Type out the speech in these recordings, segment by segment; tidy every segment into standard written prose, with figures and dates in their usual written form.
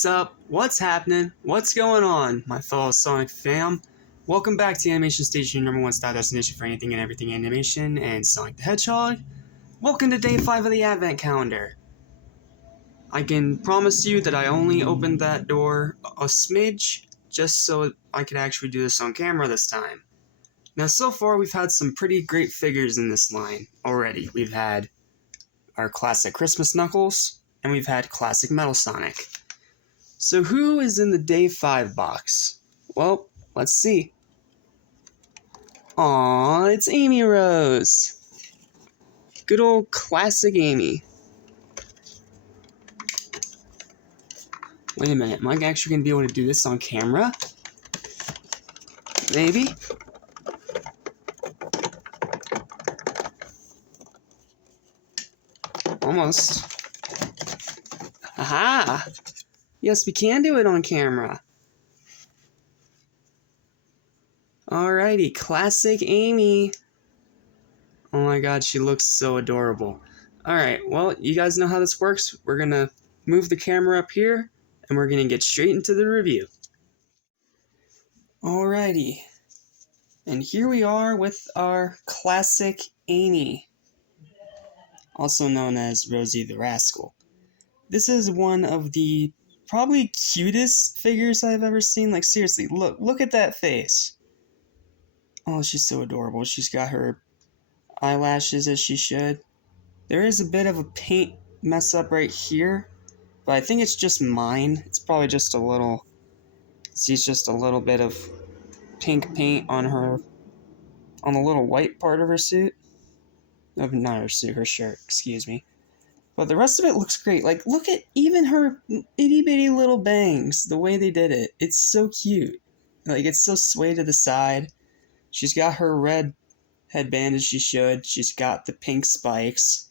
What's up? What's happening? What's going on, my fellow Sonic fam? Welcome back to Animation Station, your #1 style destination for anything and everything animation and Sonic the Hedgehog. Welcome to day 5 of the Advent Calendar. I can promise you that I only opened that door a smidge just so I could actually do this on camera this time. Now, so far we've had some pretty great figures in this line already. We've had our classic Christmas Knuckles, and we've had classic Metal Sonic. So who is in the day 5 box? Well, let's see. Aww, it's Amy Rose. Good old classic Amy. Wait a minute, am I actually going to be able to do this on camera? Maybe? Almost. Aha! Yes, we can do it on camera. Alrighty, classic Amy. Oh my god, she looks so adorable. Alright, well, you guys know how this works. We're gonna move the camera up here, and we're gonna get straight into the review. Alrighty. And here we are with our classic Amy, also known as Rosie the Rascal. This is one of the probably cutest figures I've ever seen. Like, seriously, look at that face. Oh, she's so adorable. She's got her eyelashes as she should. There is a bit of a paint mess up right here, but I think it's just mine. It's probably just a little, sees just a little bit of pink paint on her, on the little white part of her suit. Not her suit, her shirt, excuse me. But the rest of it looks great. Like, look at even her itty bitty little bangs, the way they did it. It's so cute. Like, it's so sway to the side. She's got her red headband as she should. She's got the pink spikes.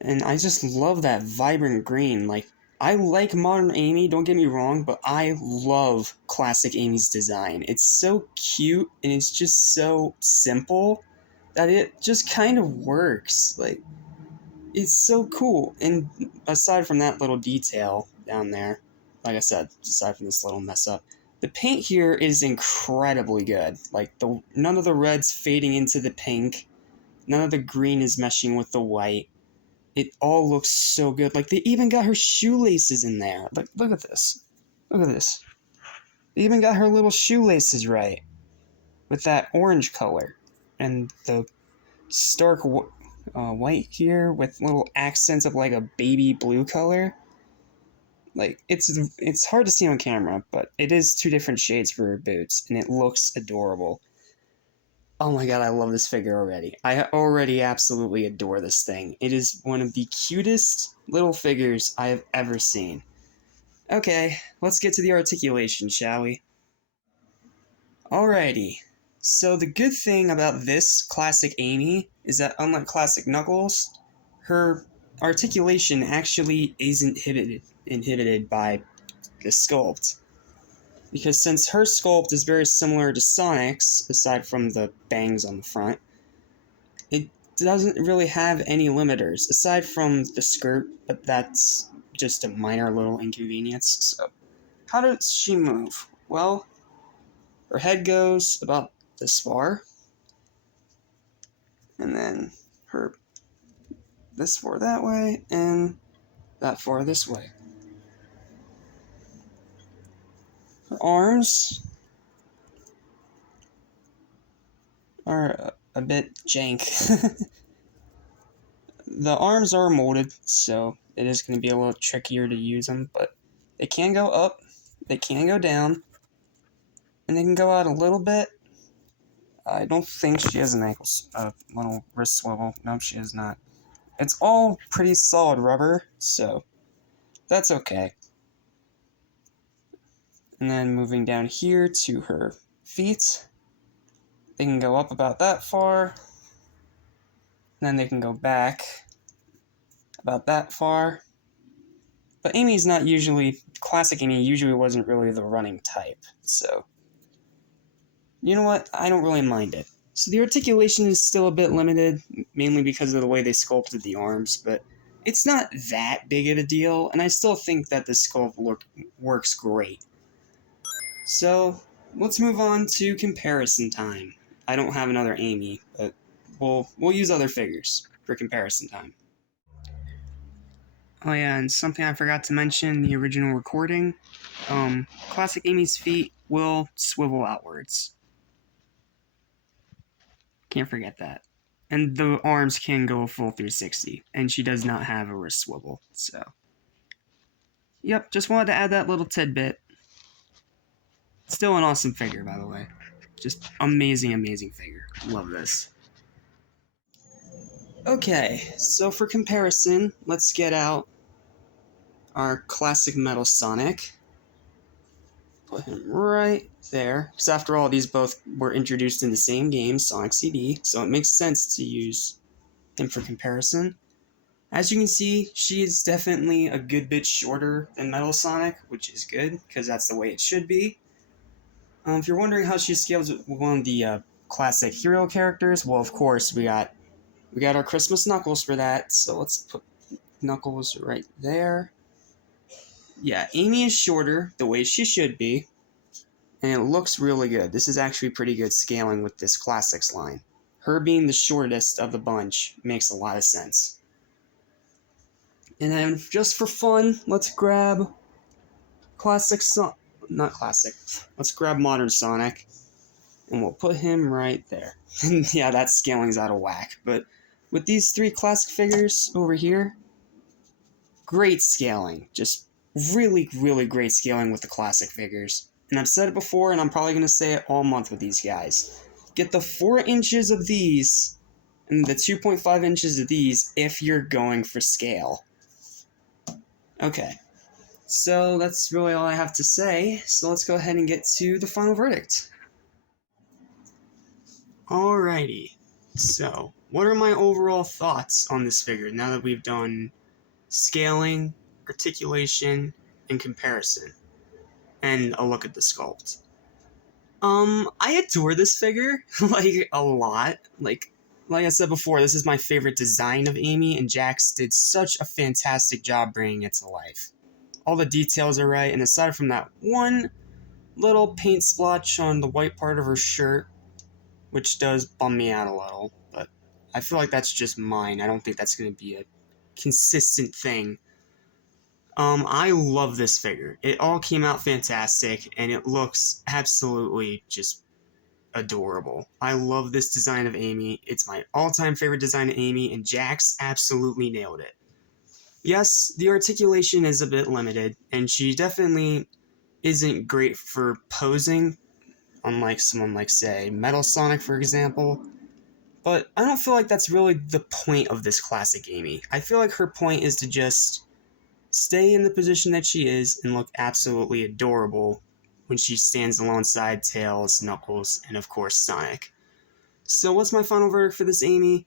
And I just love that vibrant green. Like, I like modern Amy, don't get me wrong, but I love classic Amy's design. It's so cute and it's just so simple that it just kind of works. Like, it's so cool. And aside from that little detail down there, like I said, aside from this little mess up, the paint here is incredibly good. Like, none of the red's fading into the pink. None of the green is meshing with the white. It all looks so good. Like, they even got her shoelaces in there. Look at this. Look at this. They even got her little shoelaces right. With that orange color. And the stark white here with little accents of like a baby blue color. Like, it's hard to see on camera, but it is 2 different shades for her boots, and it looks adorable. Oh my god, I love this figure already. I already absolutely adore this thing. It is one of the cutest little figures I have ever seen. Okay, let's get to the articulation, shall we? Alrighty. So the good thing about this classic Amy is that unlike classic Knuckles, her articulation actually isn't inhibited by the sculpt. Because since her sculpt is very similar to Sonic's, aside from the bangs on the front, it doesn't really have any limiters, aside from the skirt, but that's just a minor little inconvenience. So, how does she move? Well, her head goes about this far, and then this far that way, and that far this way. Her arms are a bit jank. The arms are molded, so it is going to be a little trickier to use them, but they can go up, they can go down, and they can go out a little bit. I don't think she has an little wrist swivel. No, she has not. It's all pretty solid rubber, so that's okay. And then moving down here to her feet, they can go up about that far, and then they can go back about that far. But Amy's not usually, classic Amy usually wasn't really the running type, so you know what, I don't really mind it. So the articulation is still a bit limited, mainly because of the way they sculpted the arms, but it's not that big of a deal, and I still think that the sculpt works great. So, let's move on to comparison time. I don't have another Amy, but we'll use other figures for comparison time. Oh yeah, and something I forgot to mention, the original recording. Classic Amy's feet will swivel outwards. Can't forget that. And the arms can go a full 360, and she does not have a wrist swivel, so. Yep, just wanted to add that little tidbit. Still an awesome figure, by the way. Just amazing, amazing figure. Love this. Okay, so for comparison, let's get out our classic Metal Sonic. Put him right there, because after all, these both were introduced in the same game, Sonic CD, so it makes sense to use him for comparison. As you can see, she is definitely a good bit shorter than Metal Sonic, which is good, because that's the way it should be. If you're wondering how she scales with one of the classic hero characters, well, of course, we got our Christmas Knuckles for that, so let's put Knuckles right there. Yeah, Amy is shorter, the way she should be, and it looks really good. This is actually pretty good scaling with this Classics line. Her being the shortest of the bunch makes a lot of sense. And then, just for fun, let's grab let's grab Modern Sonic, and we'll put him right there. And yeah, that scaling's out of whack, but with these three classic figures over here, great scaling. Just really, really great scaling with the classic figures. And I've said it before, and I'm probably going to say it all month with these guys. Get the 4 inches of these, and the 2.5 inches of these if you're going for scale. Okay, so that's really all I have to say, so let's go ahead and get to the final verdict. Alrighty, so what are my overall thoughts on this figure now that we've done scaling, articulation, and comparison, and a look at the sculpt? I adore this figure, like, a lot. Like I said before, this is my favorite design of Amy, and Jax did such a fantastic job bringing it to life. All the details are right, and aside from that one little paint splotch on the white part of her shirt, which does bum me out a little, but I feel like that's just mine. I don't think that's going to be a consistent thing. I love this figure. It all came out fantastic, and it looks absolutely just adorable. I love this design of Amy. It's my all-time favorite design of Amy, and Jax absolutely nailed it. Yes, the articulation is a bit limited, and she definitely isn't great for posing, unlike someone like, say, Metal Sonic, for example. But I don't feel like that's really the point of this classic Amy. I feel like her point is to just stay in the position that she is and look absolutely adorable when she stands alongside Tails, Knuckles, and of course Sonic. So what's my final verdict for this Amy?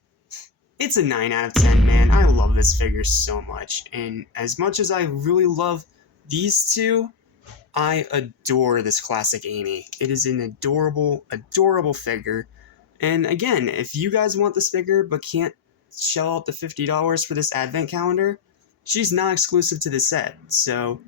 It's a 9 out of 10, man. I love this figure so much, and as much as I really love these two, I adore this classic Amy. It is an adorable, adorable figure. And again, if you guys want this figure but can't shell out the $50 for this advent calendar, she's not exclusive to this set. So,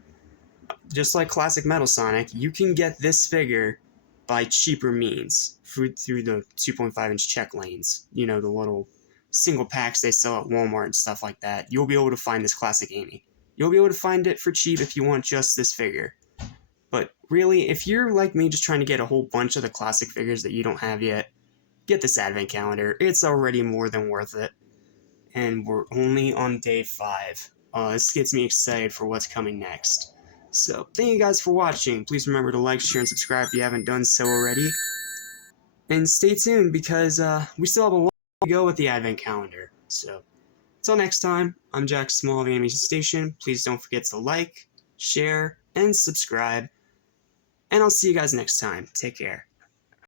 just like classic Metal Sonic, you can get this figure by cheaper means through the 2.5-inch check lanes. You know, the little single packs they sell at Walmart and stuff like that. You'll be able to find this classic Amy. You'll be able to find it for cheap if you want just this figure. But really, if you're like me just trying to get a whole bunch of the classic figures that you don't have yet, get this advent calendar. It's already more than worth it. And we're only on day 5. This gets me excited for what's coming next. So, thank you guys for watching. Please remember to like, share, and subscribe if you haven't done so already. And stay tuned because we still have a long way to go with the advent calendar. So, until next time, I'm Jack Small of Animation Station. Please don't forget to like, share, and subscribe. And I'll see you guys next time. Take care.